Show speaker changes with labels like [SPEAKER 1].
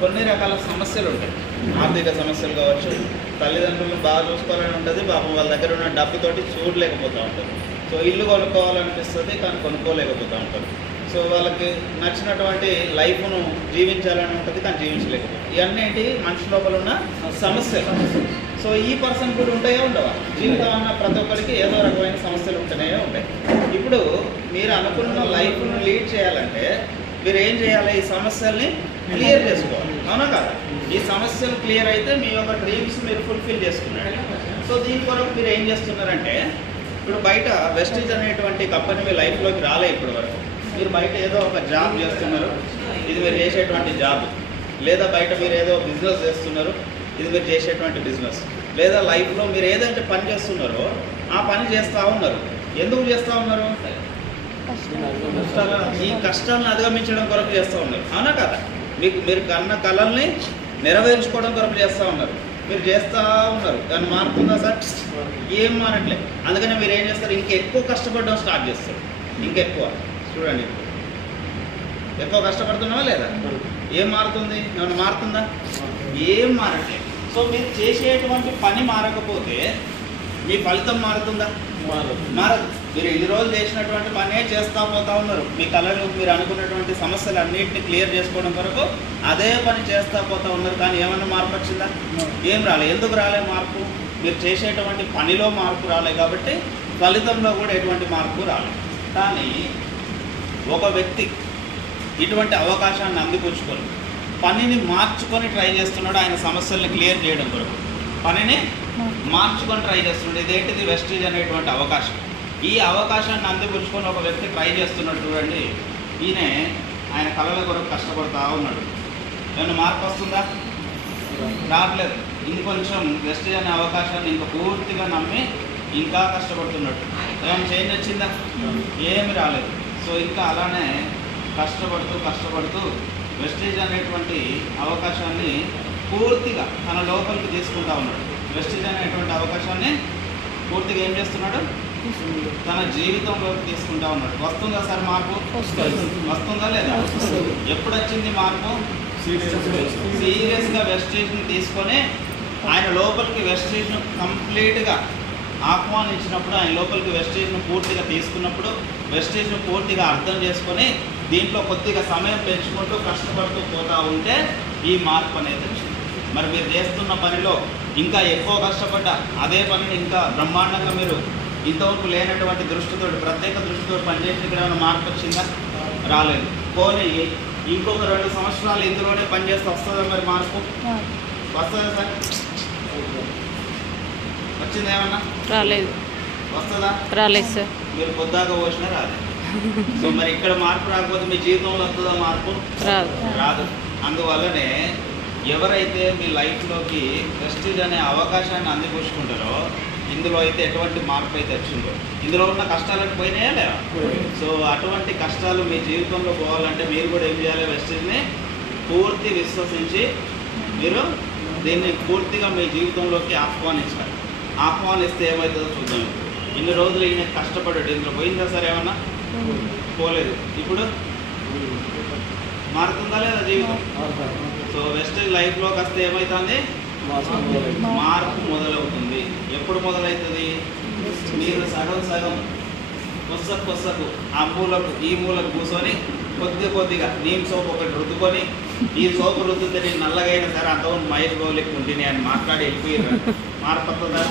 [SPEAKER 1] కొన్ని రకాల సమస్యలు ఉంటాయి. ఆర్థిక సమస్యలు కావచ్చు తల్లిదండ్రులను బాగా చూసుకోవాలని ఉంటుంది పాపం వాళ్ళ దగ్గర ఉన్న డబ్బుతోటి చూడలేకపోతూ ఉంటారు. సో ఇల్లు కొనుక్కోవాలనిపిస్తుంది కానీ కొనుక్కోలేకపోతూ ఉంటారు. సో వాళ్ళకి నచ్చినటువంటి లైఫ్ను జీవించాలని ఉంటుంది కానీ జీవించలేకపోతుంది ఇవన్నీ ఏంటి మనిషి లోపల ఉన్న సమస్యలు. సో ఈ పర్సన్ కూడా ఉంటాయో ఉండవా? జీవితం అన్న ప్రతి ఒక్కరికి ఏదో రకమైన సమస్యలు ఉంటూనే ఉంటాయి. ఇప్పుడు మీరు అనుకున్న లైఫ్ను లీడ్ చేయాలంటే మీరు ఏం చేయాలి? ఈ సమస్యల్ని క్లియర్ చేసుకోవాలి. అవునా కదా? ఈ సమస్యలు క్లియర్ అయితే మీ యొక్క డ్రీమ్స్ మీరు ఫుల్ఫిల్ చేసుకున్నారు. సో దీని కొరకు మీరు ఏం చేస్తున్నారంటే ఇప్పుడు బయట వెస్టీజ్ అనేటువంటి కంపెనీ మీ లైఫ్లోకి రాలే ఇప్పటి వరకు మీరు బయట ఏదో ఒక జాబ్ చేస్తున్నారు. ఇది మీరు చేసేటువంటి జాబ్ లేదా బయట మీరు ఏదో బిజినెస్ చేస్తున్నారు. ఇది మీరు చేసేటువంటి బిజినెస్ లేదా లైఫ్లో మీరు ఏదైతే పని చేస్తున్నారో ఆ పని చేస్తూ ఉన్నారు. ఎందుకు చేస్తూ ఉన్నారు? ఈ కష్టాలను అధిగమించడం కొరకు చేస్తూ ఉన్నారు. అవునా కదా? మీకు మీరు కన్న కళల్ని నెరవేర్చుకోవడం కొరకు చేస్తూ ఉన్నారు. మీరు చేస్తూ ఉన్నారు. కానీ మారుతుందా సార్? ఏం మారట్లే. అందుకనే మీరు ఏం చేస్తారు? ఇంకెక్కువ కష్టపడడం స్టార్ట్ చేస్తారు. ఇంకెక్కువ. చూడండి. ఎక్కువ కష్టపడుతున్నావా లేదా? ఏం మారుతుంది? ఏమైనా మారుతుందా? ఏం మారట్లేదు సో మీరు చేసేటువంటి పని మారకపోతే మీ ఫలితం మారుతుందా? మారదు. మీరు ఇన్ని రోజులు చేసినటువంటి పనే చేస్తా పోతా ఉన్నారు. మీ కళలు మీరు అనుకున్నటువంటి సమస్యలు అన్నింటినీ క్లియర్ చేసుకోవడం కొరకు అదే పని చేస్తా పోతా ఉన్నారు. కానీ ఏమైనా మార్పు వచ్చిందా? ఏం రాలే. ఎందుకు రాలే మార్పు? మీరు చేసేటువంటి పనిలో మార్పు రాలే కాబట్టి ఫలితంలో కూడా ఎటువంటి మార్పు రాలేదు కానీ ఒక వ్యక్తి ఇటువంటి అవకాశాన్ని అందిపుచ్చుకొని పనిని మార్చుకొని ట్రై చేస్తున్నాడు ఆయన సమస్యల్ని క్లియర్ చేయడం కొరకు. పనిని మార్చుకొని ట్రై చేస్తున్నాడు. ఇదేంటిది వెస్టేజ్ అనేటువంటి అవకాశం? ఈ అవకాశాన్ని అందిపుచ్చుకొని ఒక వ్యక్తి ట్రై చేస్తున్నాడు చూడండి. ఈయన ఆయన కళల కొరకు కష్టపడుతూ ఉన్నాడు. ఏమైనా మార్పు వస్తుందా? రావట్లేదు. ఇంకొంచెం వెస్ట్ అనే అవకాశాన్ని ఇంకా పూర్తిగా నమ్మి ఇంకా కష్టపడుతున్నాడు ఏమైనా చేంజ్ వచ్చిందా? ఏమి రాలేదు. సో ఇంకా అలానే కష్టపడుతూ కష్టపడుతూ వెస్టేజ్ అనేటువంటి అవకాశాన్ని పూర్తిగా తన లోపలికి తీసుకుంటా ఉన్నాడు. వెస్టేజ్ అనేటువంటి అవకాశాన్ని పూర్తిగా ఏం చేస్తున్నాడు? తన జీవితంలోకి తీసుకుంటా ఉన్నాడు. వస్తుందా సార్ మార్పు? వస్తుందా. లేదా? ఎప్పుడు వచ్చింది మార్పు? సీరియస్గా వెస్టేజ్ని తీసుకొని ఆయన లోపలికి వెస్టేజ్ను కంప్లీట్గా ఆహ్వానించినప్పుడు ఆయన లోపలికి వెస్టేజ్ను పూర్తిగా తీసుకున్నప్పుడు వెస్టేజ్ను పూర్తిగా అర్థం చేసుకొని దీంట్లో కొద్దిగా సమయం పెంచుకుంటూ కష్టపడుతూ పోతా ఉంటే ఈ మార్పు అనేది వచ్చింది. మరి మీరు చేస్తున్న పనిలో ఇంకా ఎక్కువ కష్టపడ్డ అదే పనిని ఇంకా బ్రహ్మాండంగా మీరు ఇంతవరకు లేనటువంటి దృష్టితో ప్రత్యేక దృష్టితో పనిచేసి ఇక్కడ ఏమైనా మార్పు వచ్చిందా? రాలేదు. పోనీ ఇంకొక రెండు సంవత్సరాలు ఇందులోనే పనిచేస్తే వస్తుందా మరి మార్పు? వస్తుందా సార్? వచ్చింది ఏమన్నా?
[SPEAKER 2] రాలేదు.
[SPEAKER 1] వస్తుందా?
[SPEAKER 2] రాలేదు సార్.
[SPEAKER 1] మీరు పొద్దాక పోసినా రాదు సో మరి ఇక్కడ మార్పు రాకపోతే మీ జీవితంలో వస్తుందా మార్పు?
[SPEAKER 2] రాదు.
[SPEAKER 1] రాదు. అందువల్లనే ఎవరైతే మీ లైఫ్లోకి ప్రెస్టీజ్ అనే అవకాశాన్ని అందిపుచ్చుకుంటారో ఇందులో అయితే ఎటువంటి మార్పు అయితే వచ్చిందో. ఇందులో ఉన్న కష్టాలకు పోయినాయా లేవా సో అటువంటి కష్టాలు మీ జీవితంలో పోవాలంటే మీరు కూడా ఏం చేయాలి? వెస్టేజ్ని పూర్తి విశ్వసించి మీరు దీన్ని పూర్తిగా మీ జీవితంలోకి ఆహ్వానించాలి. ఆహ్వానిస్తే ఏమవుతుందో చూద్దాం. ఇన్ని రోజులు ఈయన కష్టపడ్డాడు. ఇందులో పోయిందా సార్ ఏమన్నా? పోలేదు. ఇప్పుడు? మారుతుందా లేదా జీవితం? సో వెస్టేజ్ లైఫ్లోకి వస్తే ఏమవుతుంది మార్పు మొదలవుతుంది. ఎప్పుడు మొదలవుతుంది? మీరు సగం సగం కొస్సకు కొస్సకు ఆ మూలకు ఈ మూలకు కూర్చొని కొద్ది కొద్దిగా నీమ్ సోప్ ఒకటి రుద్దుకొని ఈ సోపు రుద్దితే నేను నల్లగైనా సరే అంతవరకు మైలు గోలికి ఉంటుంది అని మాట్లాడి వెళ్ళిపోయారు మార్పు